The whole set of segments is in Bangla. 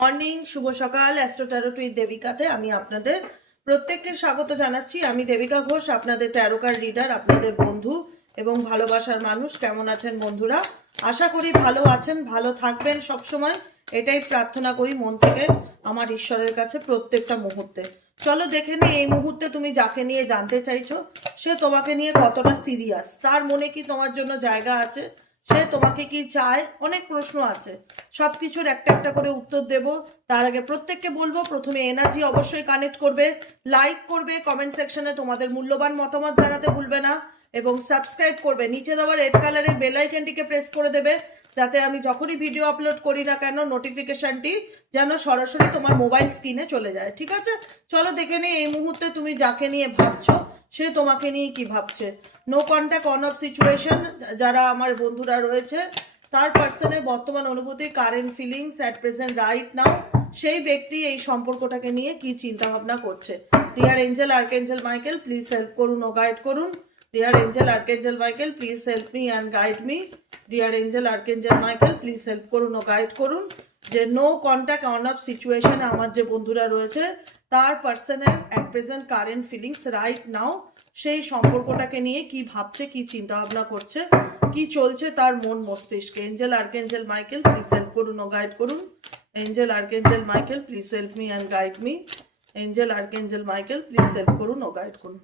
মর্নিং, শুভ সকাল। অ্যাস্ট্রো ট্যারো উইথ দেবিকাতে আমি আপনাদের প্রত্যেককে স্বাগত জানাচ্ছি। আমি দেবিকা ঘোষ, আপনাদের ট্যারো কার্ড রিডার, আপনাদের বন্ধু এবং ভালোবাসার মানুষ। কেমন আছেন বন্ধুরা? আশা করি ভালো আছেন, ভালো থাকবেন সব সময়, এটাই প্রার্থনা করি মন থেকে আমার ঈশ্বরের কাছে প্রত্যেকটা মুহূর্তে। চলো দেখে নিই এই মুহূর্তে তুমি যাকে নিয়ে জানতে চাইছো সে তোমাকে নিয়ে কতটা সিরিয়াস, তার মনে কি তোমার জন্য জায়গা আছে, সে তোমাকে কি চায়। অনেক প্রশ্ন আছে, সব কিছুর একটা একটা করে উত্তর দেব। তার আগে প্রত্যেককে বলবো, প্রথমে এনার্জি অবশ্যই কানেক্ট করবে, লাইক করবে, কমেন্ট সেকশনে তোমাদের মূল্যবান মতামত জানাতে ভুলবে না এবং সাবস্ক্রাইব করবে। নিচে দেওয়া রেড কালারের বেল আইকনটিকে প্রেস করে দেবে, যাতে আমি যখনই ভিডিও আপলোড করি না কেন নোটিফিকেশনটি যেন সরাসরি তোমার মোবাইল স্ক্রিনে চলে যায়। ঠিক আছে, চলো দেখে নিই এই মুহূর্তে তুমি যাকে নিয়ে ভাবছো সে তোমাকে নিয়ে কি ভাবছে। No contact, on off situation, যারা আমার বন্ধুরা রয়েছে তার পার্সনের বর্তমান অনুভূতি, current feelings at present right now, সেই ব্যক্তি এই সম্পর্কটাকে নিয়ে কি চিন্তা ভাবনা করছে। Dear angel archangel Michael, please help করুন ও গাইড করুন। Dear angel archangel Michael, please help me and guide me. Dear angel archangel Michael, please help করুন ও গাইড করুন। যে নো কন্ট্যাক্ট, অন অফ সিচুয়েশনে আমার যে বন্ধুরা রয়েছে তার পার্সনের at present current feelings right now, সেই সম্পর্কটাকে নিয়ে কি ভাবছে, কি চিন্তা ভাবনা করছে, কি চলছে তার মন মস্তিষ্কে। Angel archangel Michael, please help করুন ও গাইড করুন। Angel archangel Michael, please help me and guide me. Angel archangel Michael, please help করুন ও গাইড করুন।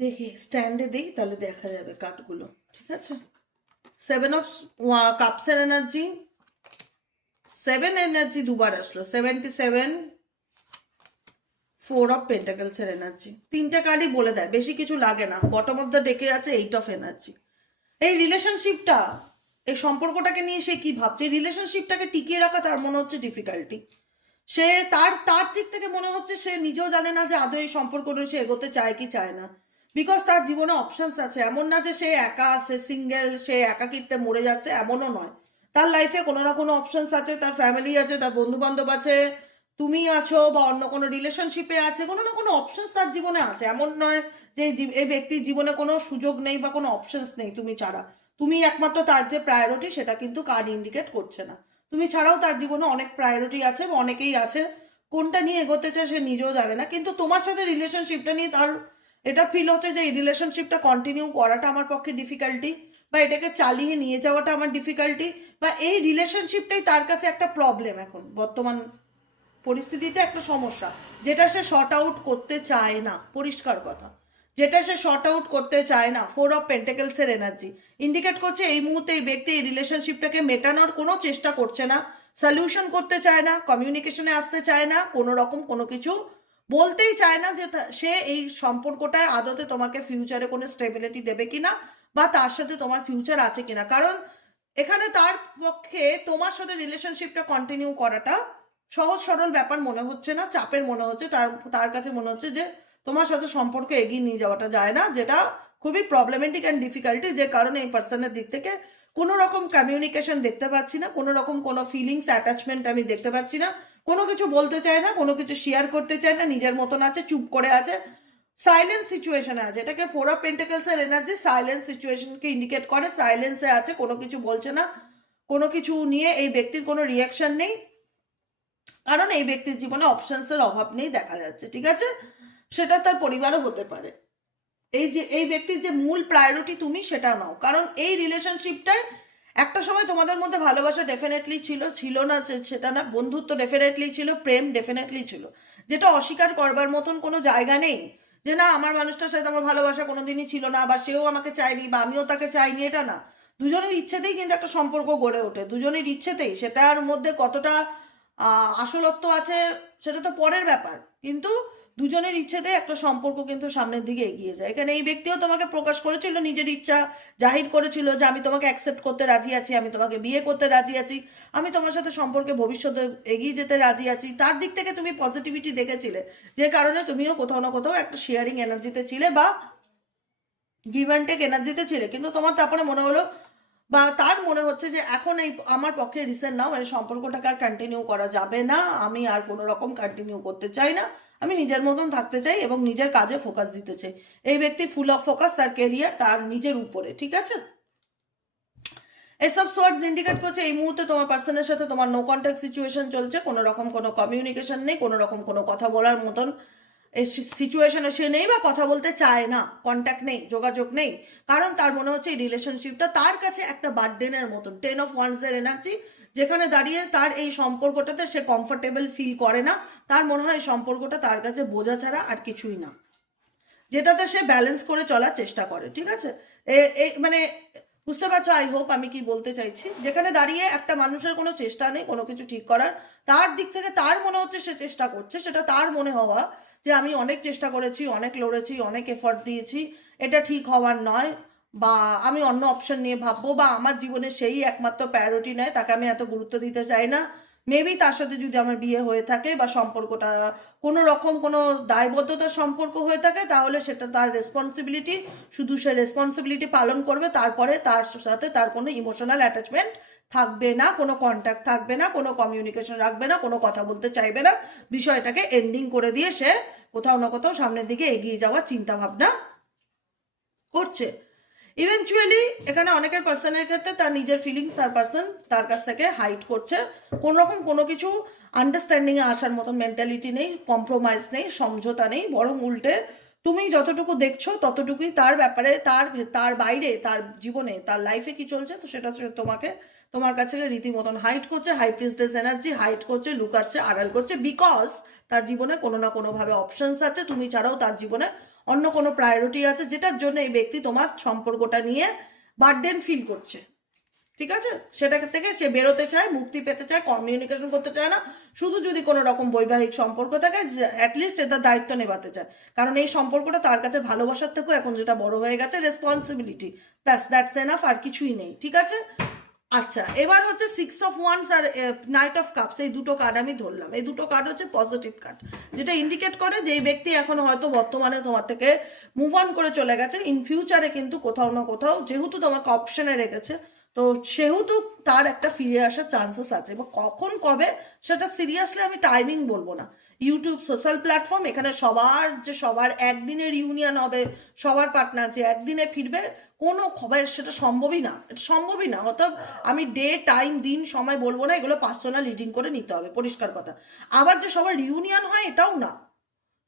দেখি স্ট্যান্ডে দিই, তাহলে দেখা যাবে কার্ডগুলো। ঠিক আছে, 7 অফ কাপসের এনার্জি, 7 এনার্জি দুবার আসলো, 77, 4 অফ পেন্টাকেলসের এনার্জি। তিনটে কার্ডই বলে দেয়, বেশি কিছু লাগে না। বটম অফ দ্য ডেকে আছে 8 অফ এনার্জি। এই রিলেশনশিপটা, এই সম্পর্কটাকে নিয়ে সে কি ভাবছে, রিলেশনশিপটাকে টিকিয়ে রাখা তার মনে হচ্ছে ডিফিকাল্টি। সে তার তার দিক থেকে মনে হচ্ছে সে নিজেও জানে না যে আদৌ এই সম্পর্ক নিয়ে সে এগোতে চায় কি চায় না। বিকজ তার জীবনে অপশনস আছে, এমন না যে সে একা, সে সিঙ্গেল, সে একাকিত্বে মরে যাচ্ছে, এমনও নয়। তার লাইফে কোনো না কোনো অপশনস আছে, তার ফ্যামিলি আছে, তার বন্ধু বান্ধব আছে, তুমি আছো, বা অন্য কোনো রিলেশনশিপে আছে, কোনো না কোনো অপশনস তার জীবনে আছে। এমন নয় যে এই ব্যক্তির জীবনে কোনো সুযোগ নেই বা কোনো অপশনস নেই তুমি ছাড়া। তুমি একমাত্র তার যে প্রায়োরিটি, সেটা কিন্তু কার্ড ইন্ডিকেট করছে না। তুমি ছাড়াও তার জীবনে অনেক প্রায়োরিটি আছে বা অনেকেই আছে, কোনটা নিয়ে এগোতে চায় সে নিজেও জানে না। কিন্তু তোমার সাথে রিলেশনশিপটা নিয়ে তার এটা ফিল হচ্ছে যে এই রিলেশনশিপটা কন্টিনিউ করাটা আমার পক্ষে ডিফিকাল্টি, বা এটাকে চালিয়ে নিয়ে যাওয়াটা আমার ডিফিকাল্টি, বা এই রিলেশনশিপটাই তার কাছে একটা প্রবলেম এখন বর্তমান পরিস্থিতিতে, একটা সমস্যা যেটা সে শর্ট আউট করতে চায় না। পরিষ্কার কথা, যেটা সে শর্ট আউট করতে চায় না। 4 অফ পেন্টাকেলসের এনার্জি ইন্ডিকেট করছে এই মুহূর্তে এই ব্যক্তি এই রিলেশনশিপটাকে মেটানোর কোনো চেষ্টা করছে না, সলিউশন করতে চায় না, কমিউনিকেশনে আসতে চায় না, কোনো রকম কোনো কিছু বলতেই চায় না যে সে এই সম্পর্কটায় আদতে তোমাকে ফিউচারে কোনো স্টেবিলিটি দেবে কিনা, বা তার সাথে তোমার ফিউচার আছে কিনা। কারণ এখানে তার পক্ষে তোমার সাথে রিলেশনশিপটা কন্টিনিউ করাটা সহজ সরল ব্যাপার মনে হচ্ছে না, চাপের মনে হচ্ছে। তার তার কাছে মনে হচ্ছে যে তোমার সাথে সম্পর্ক এগিয়ে নিয়ে যাওয়াটা যায় না, যেটা খুবই প্রবলেমেটিক অ্যান্ড ডিফিকাল্টি। যে কারণে এই পার্সনের দিক থেকে কোনো রকম কমিউনিকেশন দেখতে পাচ্ছি না, কোনো রকম কোনো ফিলিংস অ্যাটাচমেন্ট আমি দেখতে পাচ্ছি না, কোনো কিছু বলতে চায় না, কোনো কিছু শেয়ার করতে চায় না, নিজের মতন আছে, চুপ করে আছে, সাইলেন্স সিচুয়েশনে আছে। এটাকে 4 অফ পেন্টাকেলসের এনার্জি সাইলেন্স সিচুয়েশনকে ইন্ডিকেট করে। সাইলেন্সে আছে, কোনো কিছু বলছে না, কোনো কিছু নিয়ে এই ব্যক্তির কোনো রিয়াকশন নেই, কারণ এই ব্যক্তির জীবনে অপশনসের অভাব নেই দেখা যাচ্ছে। ঠিক আছে, সেটা তার পরিবারও হতে পারে। এই যে এই ব্যক্তির যে মূল প্রায়োরিটি তুমি, সেটা নাও। কারণ এই রিলেশনশিপটায় একটা সময় তোমাদের মধ্যে ভালোবাসা ডেফিনেটলি ছিল, ছিল না সেটা না, বন্ধুত্ব ডেফিনেটলি ছিল, প্রেম ডেফিনেটলি ছিল, যেটা অস্বীকার করবার মতন কোনো জায়গা নেই। যে না, আমার মানুষটার সাথে আমার ভালোবাসা কোনোদিনই ছিল না, বা সেও আমাকে চায়নি বা আমিও তাকে চাইনি, এটা না। দুজনের ইচ্ছেতেই কিন্তু একটা সম্পর্ক গড়ে ওঠে, দুজনের ইচ্ছেতেই। সেটার মধ্যে কতটা আসলত্ব আছে সেটা তো পরের ব্যাপার, কিন্তু দুজনের ইচ্ছেতে একটা সম্পর্ক কিন্তু সামনের দিকে এগিয়ে যায়। এখানে এই ব্যক্তিও তোমাকে প্রকাশ করেছিল, নিজের ইচ্ছা জাহির করেছিল যে আমি তোমাকে অ্যাকসেপ্ট করতে রাজি আছি, আমি তোমাকে বিয়ে করতে রাজি আছি, আমি তোমার সাথে সম্পর্কে ভবিষ্যতে এগিয়ে যেতে রাজি আছি। তার দিক থেকে তুমি পজিটিভিটি দেখেছিলে, যে কারণে তুমিও কোথাও না কোথাও একটা শেয়ারিং এনার্জিতে ছিলে বা গিভ অ্যান্ড টেক এনার্জিতে ছিলে। কিন্তু তোমার তারপরে মনে হলো, বা তার মনে হচ্ছে যে এখন এই আমার পক্ষে রিসেন্ট নাও, এই সম্পর্কটাকে আর কন্টিনিউ করা যাবে না, আমি আর কোনো রকম কন্টিনিউ করতে চাই না, আমি নিজের মতন থাকতে চাই এবং নিজের কাজে ফোকাস দিতে চাই। এই ব্যক্তি ফুল অফ ফোকাস তার কেরিয়ার, তার নিজের উপরে, ঠিক আছে। এসব সোয়ার্ডস ইন্ডিকেট করছে এই মুহূর্তে তোমার পার্সনের সাথে তোমার নো কন্ট্যাক্ট সিচুয়েশন চলছে, কোনো রকম কোনো কমিউনিকেশন নেই, কোনো রকম কোনো কথা বলার মতন এই সিচুয়েশনে সে নেই বা কথা বলতে চায় না, কন্ট্যাক্ট নেই, যোগাযোগ নেই। কারণ তার মনে হচ্ছে এই রিলেশনশিপটা তার কাছে একটা বার্ডেনের মতন, 10 অফ ওয়ান্ডসের এনার্জি, যেখানে দাঁড়িয়ে তার এই সম্পর্কটাতে সে কমফোর্টেবল ফিল করে না। তার মনে হয় এই সম্পর্কটা তার কাছে বোঝা ছাড়া আর কিছুই না, যেটাতে সে ব্যালেন্স করে চলার চেষ্টা করে, ঠিক আছে। মানে বুঝতে পারছো আই হোপ আমি কি বলতে চাইছি। যেখানে দাঁড়িয়ে একটা মানুষের কোনো চেষ্টা নেই কোনো কিছু ঠিক করার, তার দিক থেকে তার মনে হচ্ছে সে চেষ্টা করছে, সেটা তার মনে হওয়া যে আমি অনেক চেষ্টা করেছি, অনেক লড়েছি, অনেক এফর্ট দিয়েছি, এটা ঠিক হওয়ার নয়, বা আমি অন্য অপশন নিয়ে ভাববো, বা আমার জীবনে সেই একমাত্র প্রায়োরিটি নয়, তাকে আমি এত গুরুত্ব দিতে চাই না। মেবি তার সাথে যদি আমার বিয়ে হয়ে থাকে বা সম্পর্কটা কোনো রকম কোনো দায়বদ্ধতার সম্পর্ক হয়ে থাকে, তাহলে সেটা তার রেসপন্সিবিলিটি, শুধু সে রেসপন্সিবিলিটি পালন করবে, তারপরে তার সাথে তার কোনো ইমোশনাল অ্যাটাচমেন্ট থাকবে না, কোনো কন্ট্যাক্ট থাকবে না, কোনো কমিউনিকেশন রাখবে না, কোনো কথা বলতে চাইবে না, বিষয়টাকে এন্ডিং করে দিয়ে সে কোথাও না কোথাও সামনের দিকে এগিয়ে যাওয়ার চিন্তা ভাবনা করছে। ইভেনচুয়ালি এখানে অনেকের পার্সনের ক্ষেত্রে তার নিজের ফিলিংস তার পার্সন তার কাছ থেকে হাইড করছে, কোনো রকম কোনো কিছু আন্ডারস্ট্যান্ডিংয়ে আসার মতো মেন্টালিটি নেই, কম্প্রোমাইজ নেই, সমঝোতা নেই, বরং উল্টে তুমি যতটুকু দেখছো ততটুকুই তার ব্যাপারে, তার তার বাইরে তার জীবনে তার লাইফে কি চলছে, তো সেটা তোমাকে তোমার কাছে রীতিমতন হাইড করছে, হাই প্রিস্টেস এনার্জি হাইড করছে, লুকাচ্ছে, আড়াল করছে, বিকজ তার জীবনে কোনো না কোনোভাবে অপশনস আছে, তুমি ছাড়াও তার জীবনে অন্য কোনো প্রায়োরিটি আছে, যেটার জন্য এই ব্যক্তি তোমার সম্পর্কটা নিয়ে বার্ডেন ফিল করছে, ঠিক আছে। সেটা থেকে সে বেরোতে চায়, মুক্তি পেতে চায়, কমিউনিকেশন করতে চায় না, শুধু যদি কোনো রকম বৈবাহিক সম্পর্ক থাকে অ্যাটলিস্ট এটা দায়িত্ব নেবাতে চায়, কারণ এই সম্পর্কটা তার কাছে ভালোবাসার থেকেও এখন যেটা বড় হয়ে গেছে রেসপন্সিবিলিটি, ব্যাস, দ্যাটস এনাফ, আর কিছুই নেই, ঠিক আছে। আচ্ছা, এবার হচ্ছে 6 অফ ওয়ান্ডস আর নাইট অফ কাপস, এই দুটো কার্ড আমি ধরলাম। এই দুটো কার্ড হচ্ছে পজিটিভ কার্ড, যেটা ইন্ডিকেট করে যে এই ব্যক্তি এখন হয়তো বর্তমানে তোমার থেকে মুভ অন করে চলে গেছে, ইন ফিউচারে কিন্তু কোথাও না কোথাও যেহেতু তোমাকে অপশনে রেখেছে, তো সেহেতু তার একটা ফিরে আসার চান্সেস আছে, এবং কখন কবে সেটা সিরিয়াসলি আমি টাইমিং বলবো না। ইউটিউব সোশ্যাল প্ল্যাটফর্ম, এখানে সবার একদিনের ইউনিয়ন হবে, সবার পার্টনার যে একদিনে ফিরবে, কোনো খবর সেটা সম্ভবই না, এটা সম্ভবই না। অর্থাৎ আমি ডে টাইম দিন সময় বলবো না, এগুলো পার্সোনাল রিডিং করে নিতে হবে, পরিষ্কার কথা। আবার যে সবার রিউনিয়ন হয় এটাও না,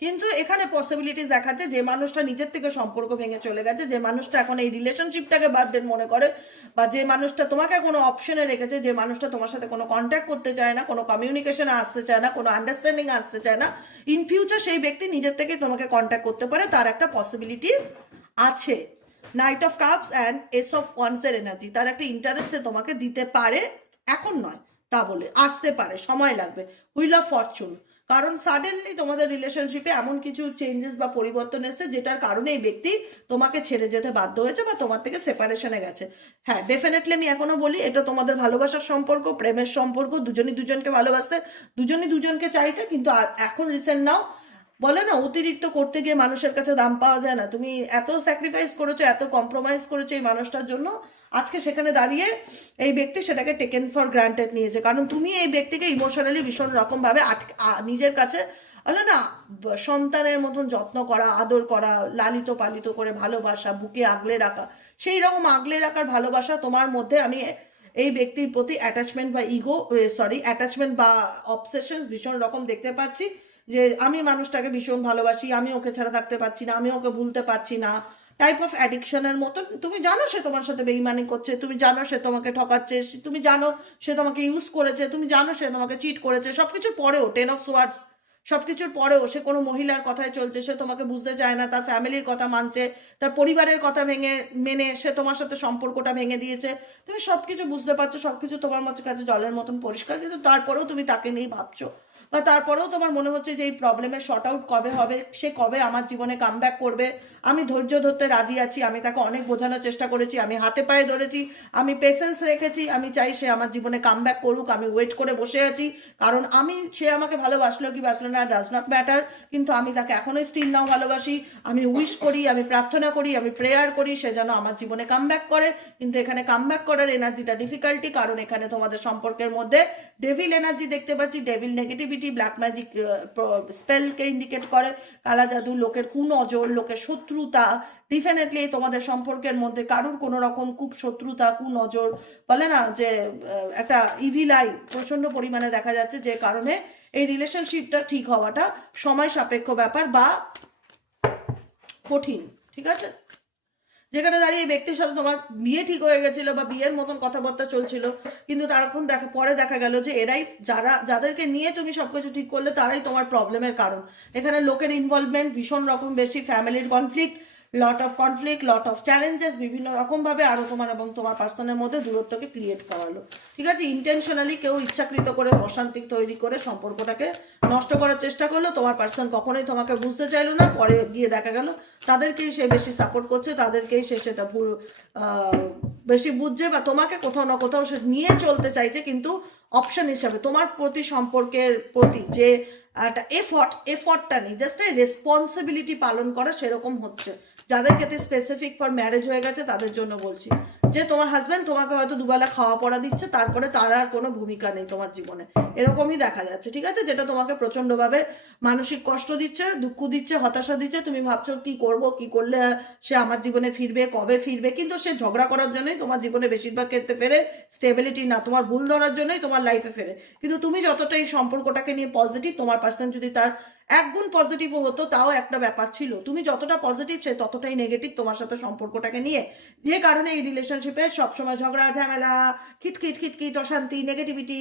কিন্তু এখানে পসিবিলিটিস দেখাচ্ছে যে মানুষটা নিজের থেকে সম্পর্ক ভেঙে চলে গেছে, যে মানুষটা এখন এই রিলেশনশিপটাকে বার্ডেন মনে করে, বা যে মানুষটা তোমাকে কোনো অপশনে রেখেছে, যে মানুষটা তোমার সাথে কোনো কন্ট্যাক্ট করতে চায় না, কোনো কমিউনিকেশনে আসতে চায় না, কোনো আন্ডারস্ট্যান্ডিং আসতে চায় না, ইন ফিউচার সেই ব্যক্তি নিজের থেকে তোমাকে কন্ট্যাক্ট করতে পারে, তার একটা পসিবিলিটিস আছে। Knight of cups and ace of ওয়ান্সের এনার্জি, তার একটা ইন্টারেস্ট সে তোমাকে দিতে পারে, এখন নয়, তা বলে আসতে পারে, সময় লাগবে। হুইল অফ ফরচুন, কারণ সাডেনলি তোমাদের রিলেশনশিপে এমন কিছু চেঞ্জেস বা পরিবর্তন এসেছে যেটার কারণে এই ব্যক্তি তোমাকে ছেড়ে যেতে বাধ্য হয়েছে বা তোমার থেকে সেপারেশনে গেছে। হ্যাঁ, ডেফিনেটলি আমি এখনো বলি এটা তোমাদের ভালোবাসার সম্পর্ক, প্রেমের সম্পর্ক, দুজনই দুজনকে ভালোবাসতে, দুজনই দুজনকে চাইতে, কিন্তু এখন রিসেন্ট নাও বলে না, অতিরিক্ত করতে গিয়ে মানুষের কাছে দাম পাওয়া যায় না। তুমি এত স্যাক্রিফাইস করেছো, এত কম্প্রোমাইজ করেছো এই মানুষটার জন্য, আজকে সেখানে দাঁড়িয়ে এই ব্যক্তি সেটাকে টেকেন ফর গ্রান্টেড নিয়েছে, কারণ তুমি এই ব্যক্তিকে ইমোশনালি ভীষণ রকমভাবে নিজের কাছে হলো না, সন্তানের মতন যত্ন করা, আদর করা, লালিত পালিত করে ভালোবাসা, বুকে আগলে রাখা, সেই রকম আগলে রাখার ভালোবাসা তোমার মধ্যে আমি এই ব্যক্তির প্রতি অ্যাটাচমেন্ট বা অ্যাটাচমেন্ট বা অবসেশন ভীষণ রকম দেখতে পাচ্ছি, যে আমি মানুষটাকে ভীষণ ভালোবাসি, আমি ওকে ছাড়া থাকতে পারছি না, আমি ওকে ভুলতে পারছি না, টাইপ অফ অ্যাডিকশনের মতন। তুমি জানো সে তোমার সাথে বেইমানি করছে, তুমি জানো সে তোমাকে ঠকাচ্ছে, তুমি জানো সে তোমাকে ইউজ করেছে, তুমি জানো সে তোমাকে চিট করেছে, সব কিছুর পরেও 10 অফ সোয়ার্ডস, সব কিছুর পরেও সে কোনো মহিলার কথায় চলছে, সে তোমাকে বুঝতে চায় না, তার ফ্যামিলির কথা মানছে, তার পরিবারের কথা মেনে সে তোমার সাথে সম্পর্কটা ভেঙে দিয়েছে। তুমি সব কিছু বুঝতে পারছো, সব কিছু তোমার কাছে জলের মতন পরিষ্কার, কিন্তু তারপরেও তুমি তাকে নিয়েই ভাবছো, বা তারপরেও তোমার মনে হচ্ছে যে এই প্রবলেমের শর্ট আউট কবে হবে, সে কবে আমার জীবনে কামব্যাক করবে। আমি ধৈর্য ধরতে রাজি আছি, আমি তাকে অনেক বোঝানোর চেষ্টা করেছি, আমি হাতে পায়ে ধরেছি, আমি পেশেন্স রেখেছি, আমি চাই সে আমার জীবনে কামব্যাক করুক, আমি ওয়েট করে বসে আছি, কারণ সে আমাকে ভালোবাসলো কি বাসলো না ডাজ নট ম্যাটার, কিন্তু আমি তাকে এখনোই স্টিল নাও ভালোবাসি, আমি উইশ করি, আমি প্রার্থনা করি, আমি প্রেয়ার করি সে যেন আমার জীবনে কামব্যাক করে। কিন্তু এখানে কামব্যাক করার এনার্জিটা ডিফিকাল্টি, কারণ এখানে তোমাদের সম্পর্কের মধ্যে ডেভিল এনার্জি দেখতে পাচ্ছি, devil negativity negativity, black magic স্পেলকে ইন্ডিকেট করে, কালা জাদু, লোকের কুনজর, লোকের শত্রুতা। ডেফিনেটলি তোমাদের সম্পর্কের মধ্যে কারুর কোনো রকম খুব শত্রুতা, কুনজর বলে না যে একটা ইভিল আই প্রচণ্ড পরিমাণে দেখা যাচ্ছে, যে কারণে এই রিলেশনশিপটা ঠিক হওয়াটা সময় সাপেক্ষ ব্যাপার বা কঠিন। ঠিক আছে, যেখানে দাঁড়িয়ে এই ব্যক্তির সাথে তোমার বিয়ে ঠিক হয়ে গেছিলো বা বিয়ের মতন কথাবার্তা চলছিল, কিন্তু তারখন পরে দেখা গেল যে এরাই যাদেরকে নিয়ে তুমি সবকিছু ঠিক করলে তারাই তোমার প্রবলেমের কারণ। এখানে লোকের ইনভলভমেন্ট ভীষণ রকম বেশি, ফ্যামিলির কনফ্লিক্ট, লট অফ চ্যালেঞ্জেস, বিভিন্ন রকমভাবে আরও তোমার এবং তোমার পার্সনের মধ্যে দূরত্বকে ক্রিয়েট করালো। ঠিক আছে, ইন্টেনশনালি কেউ ইচ্ছাকৃত করে অশান্তি তৈরি করে সম্পর্কটাকে নষ্ট করার চেষ্টা করলো। তোমার পার্সন কখনোই তোমাকে বুঝতে চাইলো না, পরে গিয়ে দেখা গেল তাদেরকেই সে বেশি সাপোর্ট করছে, তাদেরকেই সে সেটা বেশি বুঝছে, বা তোমাকে কোথাও না কোথাও সে নিয়ে চলতে চাইছে, কিন্তু অপশন হিসাবে তোমার প্রতি, সম্পর্কের প্রতি যে একটা এফর্টটা নেই, জাস্ট এই রেসপন্সিবিলিটি পালন করা সেরকম হচ্ছে। যাদের ক্ষেত্রে স্পেসিফিক ফর ম্যারেজ হয়ে গেছে তাদের জন্য বলছি, যে তোমার হাজব্যান্ড তোমাকে হয়তো দুবেলা খাওয়া পড়া দিচ্ছে, তারপরে তার আর কোনো ভূমিকা নেই তোমার জীবনে, এরকমই দেখা যাচ্ছে। ঠিক আছে, যেটা তোমাকে প্রচণ্ডভাবে মানসিক কষ্ট দিচ্ছে, দুঃখ দিচ্ছে, হতাশা দিচ্ছে। তুমি ভাবছো কি করব, কি করলে সে আমার জীবনে ফিরবে, কবে ফিরবে, কিন্তু সে ঝগড়া করার জন্যই তোমার জীবনে বেশিরভাগ ক্ষেত্রে ফেরে, স্টেবিলিটি না, তোমার ভুল ধরার জন্যই তোমার লাইফে ফেরে। কিন্তু তুমি যতটা এই সম্পর্কটাকে নিয়ে পজিটিভ, তোমার পার্সন যদি তার একগুণ পজিটিভও হতো তাও একটা ব্যাপার ছিল। তুমি যতটা পজিটিভ সে ততটাই নেগেটিভ তোমার সাথে সম্পর্কটাকে নিয়ে, যে কারণে এই রিলেশনশিপে সবসময় ঝগড়া ঝামেলা, খিটখিট অশান্তি, নেগেটিভিটি,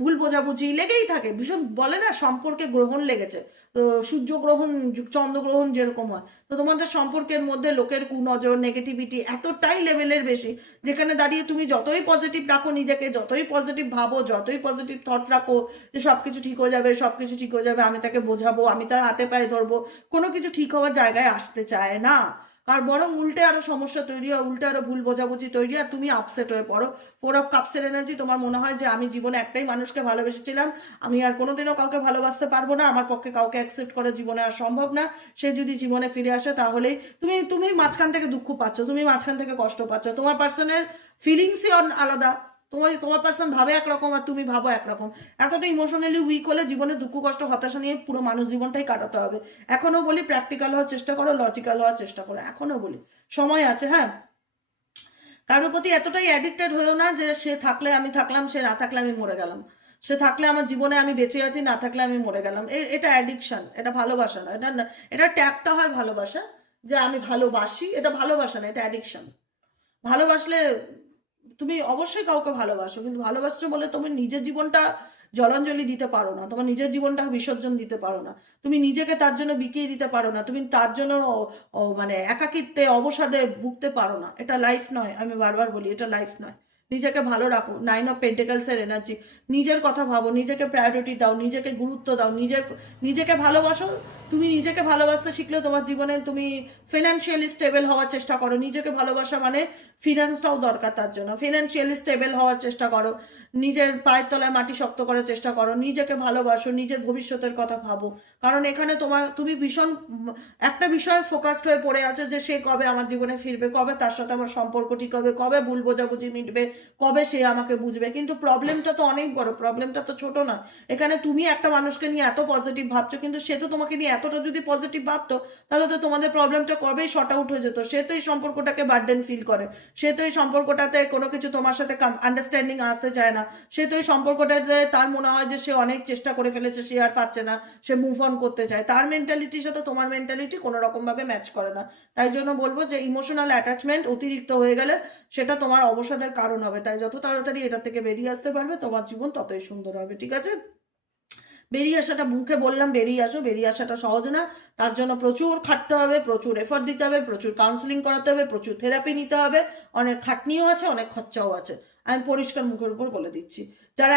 ভুল বোঝাবুঝি লেগেই থাকে। ভীষণ বলে না সম্পর্কে গ্রহণ লেগেছে, তো সূর্য গ্রহণ চন্দ্র গ্রহণ যেরকম হয়, তো তোমাদের সম্পর্কের মধ্যে লোকের কুনজর, নেগেটিভিটি এতটাই লেভেলের বেশি, যেখানে দাঁড়িয়ে তুমি যতই পজিটিভ রাখো নিজেকে, যতই পজিটিভ ভাবো, যতই পজিটিভ থট রাখো যে সব কিছু ঠিক হয়ে যাবে, সব কিছু ঠিক হয়ে যাবে, আমি তাকে বোঝাবো, আমি তার হাতে পায়ে ধরবো, কোনো কিছু ঠিক হওয়ার জায়গায় আসতে চায় না। আর বরং উল্টে আরো সমস্যা তৈরি হয়, উল্টে আরো ভুল বোঝাবুঝি তৈরি, আর তুমি আপসেট হয়ে পড়ো। 4 অফ কাপসের এনার্জি, তোমার মনে হয় যে আমি জীবনে একটাই মানুষকে ভালোবেসেছিলাম, আমি আর কোনোদিনও কাউকে ভালোবাসতে পারবো না, আমার পক্ষে কাউকে অ্যাকসেপ্ট করা জীবনে আর সম্ভব না। সে যদি জীবনে ফিরে আসে তাহলেই তুমি মাঝখান থেকে দুঃখ পাচ্ছ, তুমি মাঝখান থেকে কষ্ট পাচ্ছ। তোমার পার্সনের ফিলিংসই আলাদা, তোমার পার্সন ভাবে একরকম আর তুমি ভাবো একরকম। এতটা ইমোশনালি উইক হলে জীবনে দুঃখ কষ্ট হতাশা নিয়ে পুরো মানুষ জীবনটাই কাটাতে হবে। এখনো বলি প্র্যাকটিক্যাল হওয়ার চেষ্টা করো, লজিক্যাল হওয়ার চেষ্টা করো, এখনো বলি সময় আছে। হ্যাঁ, কারোর প্রতি এতটাই অ্যাডিক্টেড হয়েও না যে সে থাকলে আমি থাকলাম, সে না থাকলে আমি মরে গেলাম, সে থাকলে আমার জীবনে আমি বেঁচে আছি, না থাকলে আমি মরে গেলাম। এটা অ্যাডিকশন, এটা ভালোবাসা না, এটা ট্যাগটা হয় ভালোবাসা, যে আমি ভালোবাসি, এটা ভালোবাসা না, এটা অ্যাডিকশন। ভালোবাসলে তুমি অবশ্যই কাউকে ভালোবাসো, কিন্তু ভালোবাসছো বলে তুমি নিজের জীবনটা জলাঞ্জলি দিতে পারো না, তোমার নিজের জীবনটা বিসর্জন দিতে পারো না, তুমি নিজেকে তার জন্য বিকিয়ে দিতে পারো না, তুমি তার জন্য মানে একাকিত্বে অবসাদে ভুগতে পারো না। এটা লাইফ নয়, আমি বারবার বলি এটা লাইফ নয়। নিজেকে ভালো রাখো, 9 অফ পেন্টিকলসের এনার্জি, নিজের কথা ভাবো, নিজেকে প্রায়োরিটি দাও, নিজেকে গুরুত্ব দাও, নিজেকে ভালোবাসো। তুমি নিজেকে ভালোবাসতে শিখলে তোমার জীবনে তুমি ফিনান্সিয়ালি স্টেবল হওয়ার চেষ্টা করো। নিজেকে ভালোবাসা মানে ফিনান্সটাও দরকার, তার জন্য ফিনান্সিয়ালি স্টেবল হওয়ার চেষ্টা করো, নিজের পায়ের তলায় মাটি শক্ত করার চেষ্টা করো, নিজেকে ভালোবাসো, নিজের ভবিষ্যতের কথা ভাবো। কারণ এখানে তুমি ভীষণ একটা বিষয়ে ফোকাসড হয়ে পড়ে আছো যে সে কবে আমার জীবনে ফিরবে, কবে তার সাথে আমার সম্পর্ক ঠিক হবে, কবে ভুল বোঝাবুঝি মিটবে, কবে সে আমাকে বুঝবে। কিন্তু প্রবলেমটা তো অনেক বড়, প্রবলেমটা তো ছোট না। এখানে তুমি একটা মানুষকে নিয়ে এত পজিটিভ ভাবছো, কিন্তু সে তো তোমাকে নিয়ে এতটা যদি পজিটিভ ভাবতো তাহলে তো তোমাদের প্রবলেমটা কবেই শর্ট আউট হয়ে যেত। সে তো এই সম্পর্কটাকে বার্ডেন ফিল করে, সে তো এই সম্পর্কটাতে কোনো কিছু তোমার সাথে আন্ডারস্ট্যান্ডিং আসতে চায় না, সে তো এই সম্পর্কটাতে তার মনে হয় যে সে অনেক চেষ্টা করে ফেলেছে, সে আর পাচ্ছে না, সে মুভ অন করতে চায়। তার মেন্টালিটির সাথে তোমার মেন্টালিটি কোনো রকমভাবে ম্যাচ করে না। তাই জন্য বলবো যে ইমোশনাল অ্যাটাচমেন্ট অতিরিক্ত হয়ে গেলে সেটা তোমার অবসাদের কারণ হবে। তাই যত তাড়াতাড়ি এটা থেকে বেরিয়ে আসতে পারবে তোমার জীবন ততই সুন্দর হবে। ঠিক আছে, বেরিয়ে আসাটা মুখে বললাম বেরিয়ে আসো, বেরিয়ে আসাটা সহজ না, তার জন্য প্রচুর খাটতে হবে, প্রচুর এফর্ট দিতে হবে, প্রচুর কাউন্সিলিং করাতে হবে, প্রচুর থেরাপি নিতে হবে, অনেক খাটনিও আছে, অনেক খরচাও আছে। আমি পরিষ্কার মুখের উপর বলে দিচ্ছি। যারা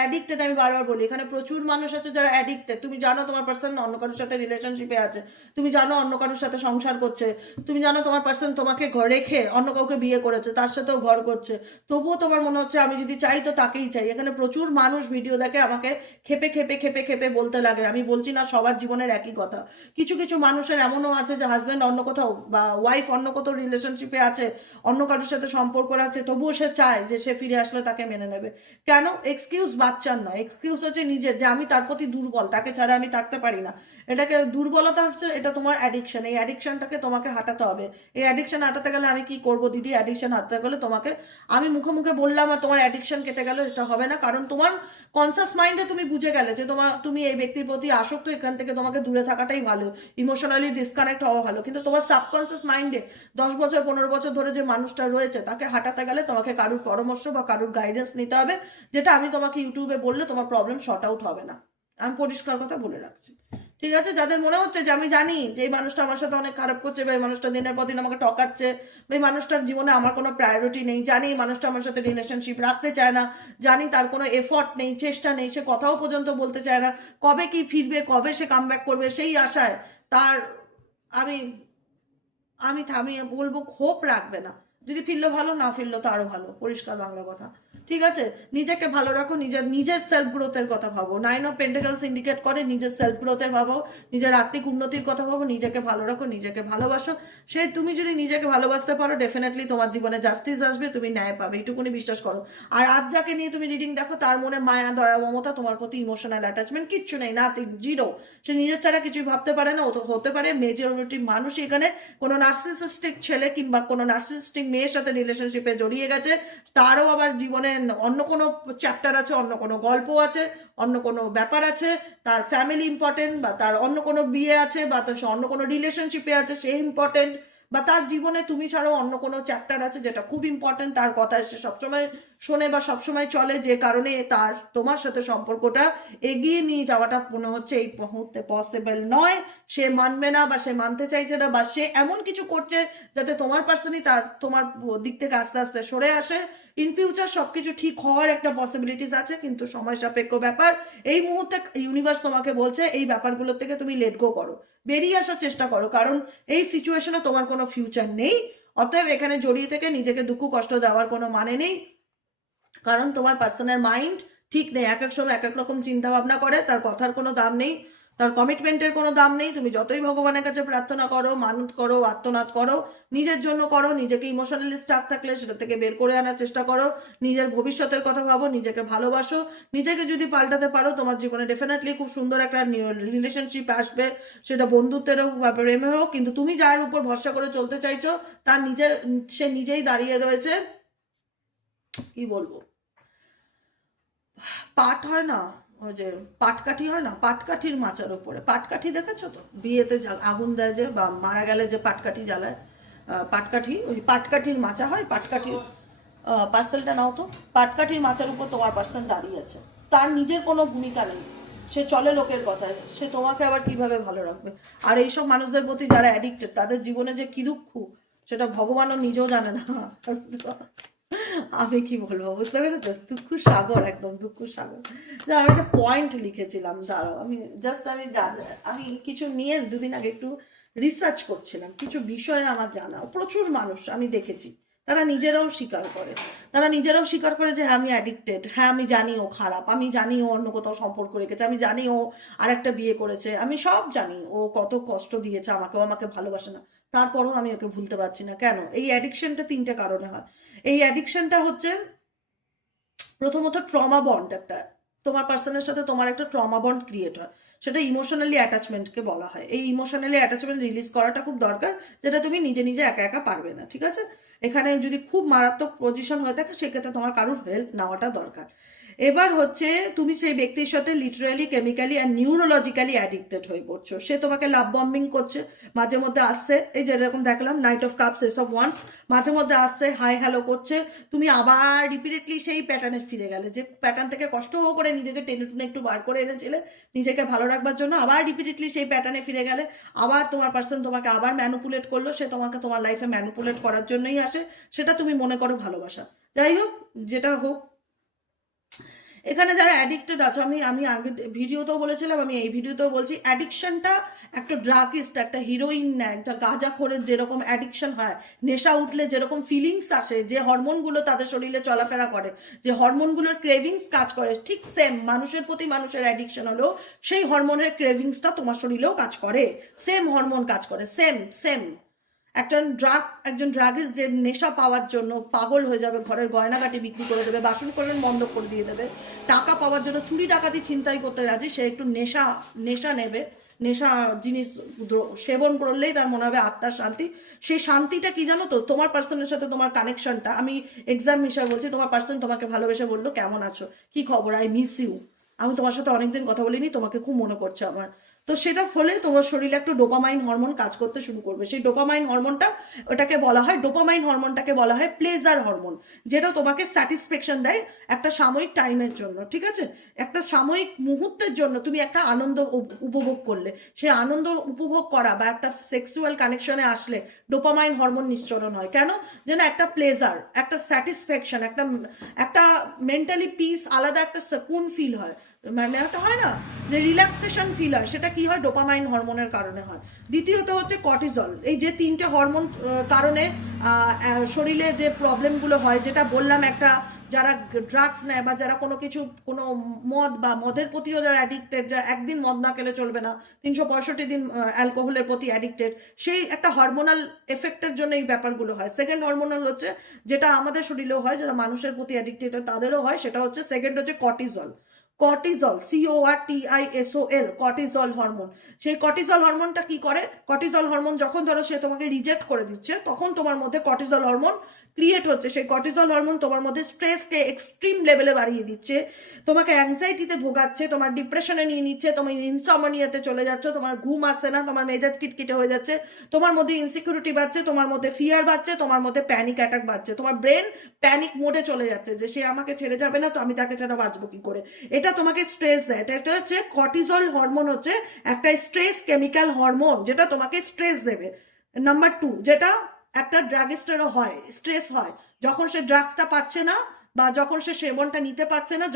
অ্যাডিক্টেড আমি বারবার বলি, এখানে প্রচুর মানুষ আছে যারা অ্যাডিক্টেড। তুমি জানো তোমার পার্সন অন্য কারোর সাথে রিলেশনশিপে আছে, তুমি জানো অন্য কারোর সাথে সংসার করছে, তুমি জানো তোমার পার্সন তোমাকে ঘর রেখে অন্য কাউকে বিয়ে করেছে, তার সাথেও ঘর করছে, তবুও তোমার মনে হচ্ছে আমি যদি চাই তো তাকেই চাই। এখানে প্রচুর মানুষ ভিডিও দেখে আমাকে খেপে খেপে খেপে খেপে বলতে লাগে। আমি বলছি না সবার জীবনের একই কথা, কিছু কিছু মানুষের এমনও আছে যে হাজব্যান্ড অন্য কোথাও বা ওয়াইফ অন্য কোথাও রিলেশনশিপে আছে, অন্য কারোর সাথে সম্পর্ক আছে, তবুও সে চায় যে সে ফিরে আসলে তাকে মেনে নেবে। কেন? এক্সকিউজ বাচ্চার নয়, এক্সকিউজ হচ্ছে নিজের, যে আমি তার প্রতি দুর্বল, তাকে ছাড়া আমি থাকতে পারি না। এটাকে দুর্বলতা হচ্ছে, এটা তোমার অ্যাডিকশন। এই অ্যাডিকশনটাকে তোমাকে হাঁটাতে হবে। এই অ্যাডিকশন হাঁটাতে গেলে আমি কি করব দিদি? অ্যাডিকশন হাঁটাতে গেলে তোমাকে আমি মুখে মুখে বললাম আর তোমার অ্যাডিকশন কেটে গেল, এটা হবে না। কারণ তোমার কনসাস মাইন্ডে তুমি বুঝে গেলে যে তুমি এই ব্যক্তির প্রতি আসক্ত, এখান থেকে তোমাকে দূরে থাকাটাই ভালো, ইমোশনালি ডিসকানেক্ট হওয়া ভালো। কিন্তু তোমার সাবকনসিয়াস মাইন্ডে 10 বছর 15 বছর ধরে যে মানুষটা রয়েছে, তাকে হাঁটাতে গেলে তোমাকে কারুর পরামর্শ বা কারুর গাইডেন্স নিতে হবে, যেটা আমি তোমাকে ইউটিউবে বললে তোমার প্রবলেম শর্ট আউট হবে না। আমি পরিষ্কার কথা বলে রাখছি, ঠিক আছে? যাদের মনে হচ্ছে যে আমি জানি যে এই মানুষটা আমার সাথে অনেক খারাপ করছে, বা এই মানুষটা দিনের পর দিন আমাকে ঠকাচ্ছে, বা এই মানুষটার জীবনে আমার কোনো প্রায়োরিটি নেই, জানি এই মানুষটা আমার সাথে রিলেশনশিপ রাখতে চায় না, জানি তার কোনো এফর্ট নেই, চেষ্টা নেই, সে কথাও পর্যন্ত বলতে চায় না, কবে কি ফিরবে, কবে সে কামব্যাক করবে সেই আশায় তার আমি আমি থামিয়ে বলবো হোপ রাখবে না। যদি ফিরলো ভালো, না ফিরলো তো আরো ভালো, পরিষ্কার বাংলা কথা, ঠিক আছে? নিজেকে ভালো রাখো, নিজের সেলফ গ্রোথের কথা ভাবো। 9 অফ পেন্টাকলস ইন্ডিকেট করে নিজের সেলফ গ্রোথের ভাবো, নিজের আত্মিক উন্নতির কথা ভাবো, নিজেকে ভালো রাখো, নিজেকে ভালোবাসো। তুমি যদি নিজেকে ভালোবাসতে পারো, ডেফিনেটলি তোমার জীবনে জাস্টিস আসবে, তুমি ন্যায় পাবে, এইটুকুনি বিশ্বাস করো। আর আজ যাকে নিয়ে তুমি রিডিং দেখো, তার মনে মায়া, দয়া, মমতা, তোমার প্রতি ইমোশনাল অ্যাটাচমেন্ট কিচ্ছু নেই, নাথিং, জিরো। সে নিজের ছাড়া কিছুই ভাবতে পারে না। ও তো হতে পারে মেজরিটি মানুষ এখানে কোনো নার্সিসিস্টিক ছেলে কিংবা কোনো নার্সিসিস্টিক মেয়ের সাথে রিলেশনশিপে জড়িয়ে গেছে, তারও আবার জীবনে অন্য কোনো চ্যাপ্টার আছে, অন্য কোনো গল্প আছে, অন্য কোনো ব্যাপার আছে, তার ফ্যামিলি ইম্পর্টেন্ট, বা তার অন্য কোনো বিয়ে আছে, বা তার অন্য কোনো রিলেশনশিপে আছে, সে ইম্পর্টেন্ট, বা তার জীবনে তুমি ছাড়াও অন্য কোনো চ্যাপ্টার আছে যেটা খুব ইম্পর্টেন্ট, তার কথা সে সবসময় শোনে বা সবসময় চলে, যে কারণে তার তোমার সাথে সম্পর্কটা এগিয়ে নিয়ে যাওয়াটা মনে হচ্ছে এই মুহূর্তে পসিবল নয়। সে মানবে না, বা সে মানতে চাইছে না, বা সে এমন কিছু করছে যাতে তোমার পার্সনই তোমার দিক থেকে আস্তে আস্তে সরে আসে। ইন ফিউচার সবকিছু ঠিক হওয়ার একটা পসিবিলিটিস আছে, কিন্তু সময় সাপেক্ষ ব্যাপার। এই মুহূর্তে ইউনিভার্স তোমাকে বলছে এই ব্যাপারগুলোর থেকে তুমি লেট গো করো, বেরিয়ে আসার চেষ্টা করো, কারণ এই সিচুয়েশনে তোমার কোনো ফিউচার নেই। অতএব এখানে জড়িয়ে থেকে নিজেকে দুঃখ কষ্ট দেওয়ার কোনো মানে নেই, কারণ তোমার পার্সনের মাইন্ড ঠিক নেই। এক এক সময় এক এক রকম চিন্তা ভাবনা করে, তার কথার কোনো দাম নেই, তার কমিটমেন্টের কোনো দাম নেই। তুমি যতই ভগবানের কাছে প্রার্থনা করো, মানত করো, আত্মনাদ করো, নিজের জন্য করো, নিজেকে ইমোশনালি স্টাক থাকলে সেটা থেকে বের করে আনার চেষ্টা করো, নিজের ভবিষ্যতের কথা ভাবো, নিজেকে ভালোবাসো। নিজেকে যদি পাল্টাতে পারো, তোমার জীবনে ডেফিনেটলি খুব সুন্দর একটা রিলেশনশিপ আসবে, সেটা বন্ধুত্বের হোক বা প্রেমের হোক। কিন্তু তুমি যার উপর ভরসা করে চলতে চাইছো, তার সে নিজেই দাঁড়িয়ে রয়েছে, কি বলবো, পাট হয় না, ওই যে পাটকাঠি হয় না, পাটকাঠির মাচার উপরে। পাটকাঠি দেখেছো তো, বিয়েতে আগুন দেয় যে, বা মারা গেলে যে পাটকাঠি জ্বালায়, পাটকাঠি, ওই পাটকাঠির মাচা হয়, পাটকাঠির পার্সেলটা নাও তো। পাটকাঠির মাচার উপর তোমার পার্সন দাঁড়িয়ে আছে, তার নিজের কোনো ভূমিকা নেই, সে চলে লোকের কথায়, সে তোমাকে আবার কিভাবে ভালো রাখবে? আর এইসব মানুষদের প্রতি যারা অ্যাডিক্টেড, তাদের জীবনে যে কি দুঃখ, সেটা ভগবানও নিজেও জানে না। আমি কি বলবো, বুঝতে পেরেছো? দুঃখ সাগর, একদম দুঃখ সাগর। আমি একটা পয়েন্ট লিখেছিলাম, দাঁড়াও, আমি কিছু নিয়ে দুদিন আগে একটু রিসার্চ করছিলাম, কিছু বিষয়ে আমার জানা। প্রচুর মানুষ আমি দেখেছি, তারা নিজেরাও স্বীকার করে যে হ্যাঁ আমি অ্যাডিক্টেড, হ্যাঁ আমি জানি ও খারাপ, আমি জানি ও অন্য কোথাও সম্পর্ক রেখেছে, আমি জানি ও আরেকটা বিয়ে করেছে, আমি সব জানি, ও কত কষ্ট দিয়েছে আমাকে, ও আমাকে ভালোবাসে না, তারপরও আমি ওকে ভুলতে পারছি না। কেন? এই অ্যাডিকশনটা 3টে কারণে হয়। এই অ্যাডিকশনটা হচ্ছে প্রথমত ট্রমা বন্ড, একটা তোমার পার্সনের সাথে তোমার একটা ট্রমা বন্ড ক্রিয়েট হয়, সেটা ইমোশনালি অ্যাটাচমেন্টকে বলা হয়। এই ইমোশনালি অ্যাটাচমেন্ট রিলিজ করাটা খুব দরকার, যেটা তুমি নিজে নিজে একা একা পারবে না, ঠিক আছে? এখানে যদি খুব মারাত্মক পজিশন হয়ে থাকে, সেক্ষেত্রে তোমার কারোর হেল্প নেওয়াটা দরকার। এবার হচ্ছে তুমি সেই ব্যক্তির সাথে লিটারালি, কেমিক্যালি অ্যান্ড নিউরোলজিক্যালি অ্যাডিক্টেড হয়ে পড়ছো। সে তোমাকে লাভ বম্বিং করছে, মাঝে মধ্যে আসছে, এই যেরকম দেখলাম night of cups, S of wands, মাঝে মধ্যে আসছে, হাই হ্যালো করছে, তুমি আবার রিপিটেডলি সেই প্যাটার্নে ফিরে গেলে, যে প্যাটার্ন থেকে কষ্ট করে নিজেকে টেনে টুনে একটু বার করে এনেছিলে নিজেকে ভালো রাখবার জন্য, আবার রিপিটেডলি সেই প্যাটার্নে ফিরে গেলে। আবার তোমার পার্সন তোমাকে আবার ম্যানুপুলেট করলো, সে তোমাকে তোমার লাইফে ম্যানুপুলেট করার জন্যই আসে, সেটা তুমি মনে করো ভালোবাসা। যাই হোক, যেটা হোক, এখানে যারা অ্যাডিক্টেড আছো, আমি আগে ভিডিওতেও বলেছিলাম, আমি এই ভিডিওতেও বলছি, অ্যাডিকশনটা একটা ড্রাগিস্ট, একটা হিরোইন না, একটা গাঁজাখোরের যেরকম অ্যাডিকশন হয়, নেশা উঠলে যেরকম ফিলিংস আসে, যে হরমোনগুলো তাদের শরীরে চলাফেরা করে, যে হরমোনগুলোর ক্রেভিংস কাজ করে, ঠিক সেম মানুষের প্রতি মানুষের অ্যাডিকশন হলেও সেই হরমোনের ক্রেভিংসটা তোমার শরীরেও কাজ করে, সেম হরমোন কাজ করে, সেম সেম একজন ড্রাগিস্ট যে নেশা পাওয়ার জন্য পাগল হয়ে যাবে, ঘরের গয়নাগাটি বিক্রি করে দেবে, বাসনকোসন বন্ধ করে দিয়ে দেবে, টাকা পাওয়ার জন্য চুরি ডাকাতি ছিনতাই করতে রাজি, সে একটু নেশা নেবে, নেশা জিনিস সেবন করলেই তার মনে হবে আত্মার শান্তি। সেই শান্তিটা কি জানো তো, তোমার পার্সনের সাথে তোমার কানেকশনটা, আমি এক্সাম হিসাবে বলছি, তোমার পার্সন তোমাকে ভালোবেসে বললো কেমন আছো, কি খবর, আই মিস ইউ, আমি তোমার সাথে অনেকদিন কথা বলিনি, তোমাকে খুব মনে করছে আমার। তো সেটা ফলে তোমার শরীরে একটা ডোপামাইন হরমোন কাজ করতে শুরু করবে। সেই ডোপামাইন হরমোনটা, ডোপামাইন হরমোনটাকে বলা হয় প্লেজার হরমোন, যেটা তোমাকে স্যাটিসফ্যাকশন দেয় একটা সাময়িক টাইমের জন্য, ঠিক আছে, একটা সাময়িক মুহূর্তের জন্য তুমি একটা আনন্দ উপভোগ করলে, সেই আনন্দ উপভোগ করা বা একটা সেক্সুয়াল কানেকশনে আসলে ডোপামাইন হরমোন নিঃসরণ হয়। কেন? যেন একটা প্লেজার, একটা স্যাটিসফ্যাকশন, একটা মেন্টালি পিস, আলাদা একটা সুকুন ফিল হয়, মানে একটা হয় না যে রিল্যাক্সেশন ফিল হয়, সেটা কি হয়, ডোপামাইন হরমোনের কারণে হয়। দ্বিতীয়ত হচ্ছে কর্টিজল। এই যে তিনটে হরমোন কারণে শরীরে যে প্রবলেমগুলো হয়, যেটা বললাম, একটা যারা ড্রাগস নেয় বা যারা কোনো মদ বা মদের প্রতিও যারা অ্যাডিক্টেড, যা একদিন মদ না খেলে চলবে না, 365 দিন অ্যালকোহলের প্রতি অ্যাডিক্টেড, সেই একটা হরমোনাল এফেক্টের জন্য এই ব্যাপারগুলো হয়। সেকেন্ড হরমোনাল হচ্ছে, যেটা আমাদের শরীরেও হয়, যারা মানুষের প্রতি অ্যাডিক্টেড তাদেরও হয়, সেটা হচ্ছে সেকেন্ড হচ্ছে cortisol. Cortisol, CORTISOL, cortisol hormone. সেই কর্টিজল হরমোনটা কি করে, কর্টিজল হরমোন যখন ধরো সে তোমাকে রিজেক্ট করে দিচ্ছে, তখন তোমার মধ্যে কর্টিজল হরমোন ক্রিয়েট হচ্ছে। সেই কর্টিজল হরমোন তোমার মধ্যে স্ট্রেসকে এক্সট্রিম লেভেলে বাড়িয়ে দিচ্ছে, তোমাকে অ্যাংজাইটিতে ভোগাচ্ছে, তোমার ডিপ্রেশনে নিয়ে নিচ্ছে, তুমি ইনসমনিয়াতে চলে যাচ্ছ, তোমার ঘুম আসছে না, তোমার মেজাজ কিটকিটে হয়ে যাচ্ছে, তোমার মধ্যে ইনসিকিউরিটি বাড়ছে, তোমার মধ্যে ফিয়ার বাড়ছে, তোমার মধ্যে প্যানিক অ্যাটাক বাড়ছে, তোমার ব্রেন প্যানিক মোডে চলে যাচ্ছে যে সে আমাকে ছেড়ে যাবে না, তো আমি তাকে ছাড়া বাঁচবো কি করে। এটা তোমাকে স্ট্রেস দেয়। এটা হচ্ছে কর্টিজল হরমোন, হচ্ছে একটা স্ট্রেস কেমিক্যাল হরমোন, যেটা তোমাকে স্ট্রেস দেবে। নাম্বার 2, যেটা একটা ড্রাগিস্টেরও হয়, স্ট্রেস হয় যখন সে ড্রাগসটা পাচ্ছে না, বা যখন সে সেবনটা নিতে পারছে না,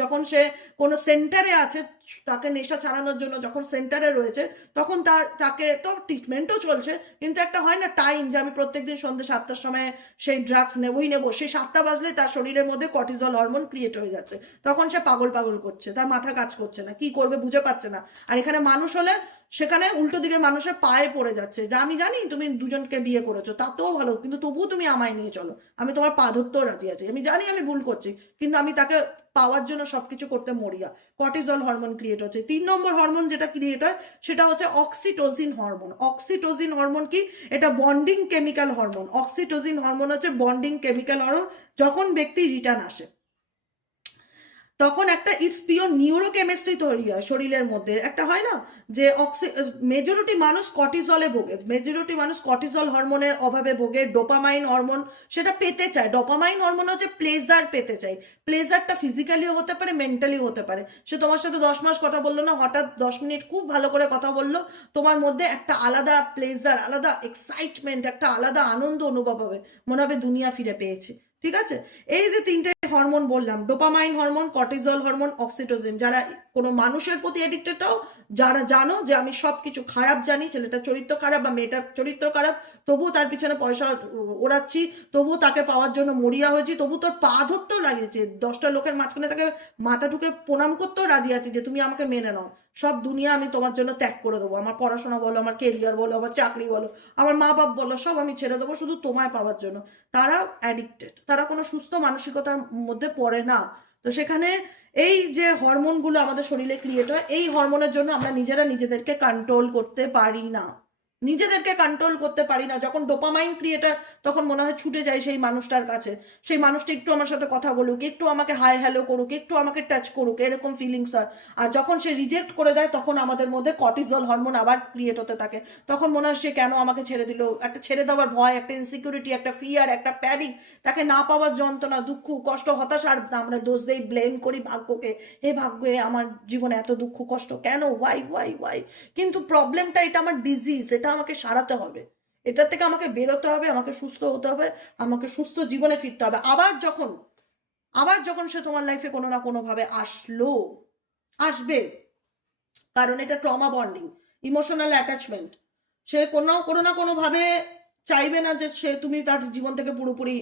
যখন সে কোনো সেন্টারে আছে, তাকে নেশা ছাড়ানোর জন্য যখন সেন্টারে রয়েছে, তখন তাকে তো ট্রিটমেন্টও চলছে, কিন্তু একটা হয় না টাইম, যে আমি প্রত্যেকদিন সন্ধ্যে 7টার সময় সেই ড্রাগস নেবো, সেই 7টা বাজলে তার শরীরের মধ্যে কর্টিজল হরমোন ক্রিয়েট হয়ে যাচ্ছে, তখন সে পাগল করছে, তার মাথা কাজ করছে না, কি করবে বুঝে পাচ্ছে না। আর এখানে মানুষ হলে সেখানে উল্টো দিকের মানুষের পায়ে পড়ে যাচ্ছে, যে আমি জানি তুমি দুজনকে বিয়ে করেছো, তাতেও ভালো, কিন্তু তবুও তুমি আমায় নিয়ে চলো, আমি তোমার পা ধরতেও রাজি আছি, আমি জানি আমি ভুল করছি, কিন্তু আমি তাকে পাওয়ার জন্য সবকিছু করতে মরিয়া। কর্টিজল হরমোন ক্রিয়েট হচ্ছে। 3 নম্বর হরমোন যেটা ক্রিয়েট হয়, সেটা হচ্ছে অক্সিটোসিন হরমোন। অক্সিটোসিন হরমোন কি? এটা bonding chemical hormone. Oxytocin hormone হচ্ছে বন্ডিং কেমিক্যাল হরমোন। যখন ব্যক্তি রিটার্ন আসে, তখন একটা ইটস পিওর নিউরোকেমিস্ট্রি তৈরি হয় শরীরের মধ্যে। একটা হয় না যে মেজরিটি মানুষ কর্টিজলে ভোগে, মেজরিটি মানুষ কর্টিজল হরমোনের অভাবে ভোগে। ডোপামাইন হরমোন সেটা পেতে চায়। ডোপামাইন হরমোন হচ্ছে প্লেজার পেতে চাই। প্লেজারটা ফিজিক্যালিও হতে পারে, মেন্টালিও হতে পারে। সে তোমার সাথে 10 মাস কথা বললো না, হঠাৎ 10 মিনিট খুব ভালো করে কথা বললো, তোমার মধ্যে একটা আলাদা প্লেজার, আলাদা এক্সাইটমেন্ট, একটা আলাদা আনন্দ অনুভব হবে, মনে হবে দুনিয়া ফিরে পেয়েছে। ঠিক আছে? এই যে 3টে হরমোন বললাম, dopamine hormone, cortisol hormone, oxytocin, যারা কোনো মানুষের প্রতি অ্যাডিক্টেডও, যারা জানো যে আমি সব কিছু খারাপ জানি, ছেলেটার চরিত্র খারাপ বা মেয়েটার চরিত্র খারাপ, তবুও তার পিছনে পয়সা ওড়াচ্ছি, তবুও তাকে পাওয়ার জন্য মরিয়া হয়েছি, তবু তোর পা ধরতেও লাগিয়েছে, 10টা লোকের মাঝখানে তাকে মাথা ঠুকে প্রণাম করতেও রাজি আছি যে তুমি আমাকে মেনে নাও, সব দুনিয়া আমি তোমার জন্য ত্যাগ করে দেবো, আমার পড়াশোনা বলো, আমার কেরিয়ার বলো, আমার চাকরি বলো, আমার মা বাপ বলো, সব আমি ছেড়ে দেবো শুধু তোমায় পাওয়ার জন্য। তারা অ্যাডিক্টেড, তারা কোনো সুস্থ মানসিকতার মধ্যে পড়ে না। তো সেখানে এই যে হরমোনগুলো আমাদের শরীরে ক্রিয়েট হয়, এই হরমোনের জন্য আমরা নিজেদেরকে কন্ট্রোল করতে পারি না, যখন ডোপামাইন ক্রিয়েট হয়, তখন মনে হয় ছুটে যায় সেই মানুষটার কাছে, সেই মানুষটা একটু আমার সাথে কথা বলুক, একটু আমাকে হাই হ্যালো করুক, একটু আমাকে টাচ করুক, এরকম ফিলিংস হয়। আর যখন সে রিজেক্ট করে দেয়, তখন আমাদের মধ্যে কর্টিজল হরমোন আবার ক্রিয়েট হতে থাকে। তখন মনে হয় সে কেন আমাকে ছেড়ে দিল, একটা ছেড়ে দেওয়ার ভয়, একটা ইনসিকিউরিটি, একটা ফিয়ার, একটা প্যানিক, তাকে না পাওয়ার যন্ত্রণা, দুঃখ, কষ্ট, হতাশা। আর আমরা দোষ দেই, ব্লেম করি ভাগ্যকে, হে ভাগ্যে আমার জীবনে এত দুঃখ কষ্ট কেন, ওয়াই। কিন্তু প্রবলেমটা, এটা আমার ডিজিজ, এটা আমাকে সারাতে হবে, এটার থেকে আমাকে বেরোতে হবে, আমাকে সুস্থ হতে হবে, আমাকে সুস্থ জীবনে ফিরতে হবে। আবার যখন সে তোমার লাইফে কোনো না কোনোভাবে আসবে, কারণ এটা ট্রমা বন্ডিং, ইমোশনাল অ্যাটাচমেন্ট, সে কোনো না কোনোভাবে চাইবে না যে তুমি তার জীবন থেকে পুরোপুরি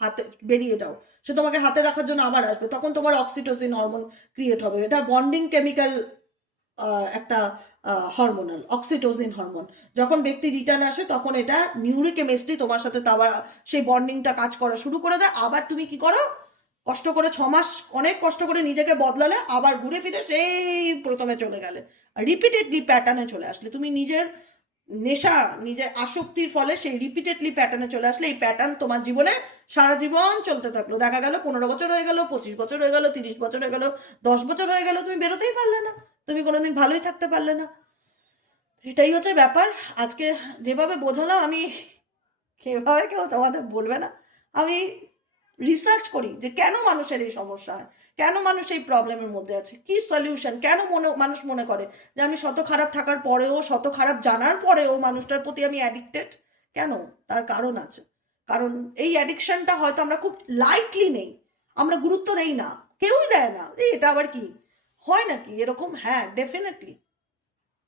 হাতে বেরিয়ে যাও, সে তোমাকে হাতে রাখার জন্য আবার আসবে, তখন তোমার অক্সিটোসিন হরমোন ক্রিয়েট হবে। এটা বন্ডিং কেমিক্যাল একটা হরমোনাল অক্সিটোসিন হরমোন। যখন ব্যক্তি রিটার্নে আসে তখন এটা নিউরোকেমিস্ট্রি তোমার সাথে তো আবার সেই বন্ডিংটা কাজ করা শুরু করে দেয়। আবার তুমি কি করো, কষ্ট করে 6 মাস অনেক কষ্ট করে নিজেকে বদলালে, আবার ঘুরে ফিরে সেই প্রথমে চলে গেলে, রিপিটেডলি প্যাটার্নে চলে আসলে, তুমি নিজের নেশা, নিজের আসক্তির ফলে সেই রিপিটেডলি প্যাটার্নে চলে আসলে, এই প্যাটার্ন তোমার জীবনে সারা জীবন চলতে থাকলো। দেখা গেল 15 বছর হয়ে গেল, 25 বছর হয়ে গেল, 30 বছর হয়ে গেল, 10 বছর হয়ে গেল, তুমি বেরোতেই পারলে না, তুমি কোনোদিন ভালোই থাকতে পারলে না। এটাই হচ্ছে ব্যাপার। আজকে যেভাবে বোঝালাম আমি, এভাবে কেউ তোমাদের বলবে না। আমি রিসার্চ করি যে কেন মানুষের এই সমস্যা হয়, কেন মানুষ এই প্রবলেমের মধ্যে আছে, কি সলিউশন, কেন মানুষ মনে করে যে আমি শত খারাপ থাকার পরেও, শত খারাপ জানার পরেও মানুষটার প্রতি আমি অ্যাডিক্টেড। কেন? তার কারণ আছে। কারণ এই অ্যাডিকশনটা হয়তো আমরা খুব লাইটলি নেই, আমরা গুরুত্ব দেই না, কেউই দেয় না, এই এটা আবার কি হয় নাকি এরকম। হ্যাঁ, ডেফিনেটলি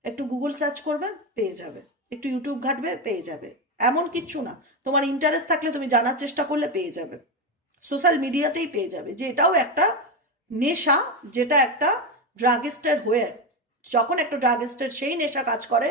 একটু গুগল সার্চ করবে, পেয়ে যাবে, একটু ইউটিউব ঘাটবে, পেয়ে যাবে। এমন কিচ্ছু না, তোমার ইন্টারেস্ট থাকলে তুমি জানার চেষ্টা করলে পেয়ে যাবে, সোশ্যাল মিডিয়াতেই পেয়ে যাবে যে এটাও একটা নেশা, যেটা একটা ড্রাগিস্টের হয়ে, যখন একটা ড্রাগিস্টের সেই নেশা কাজ করে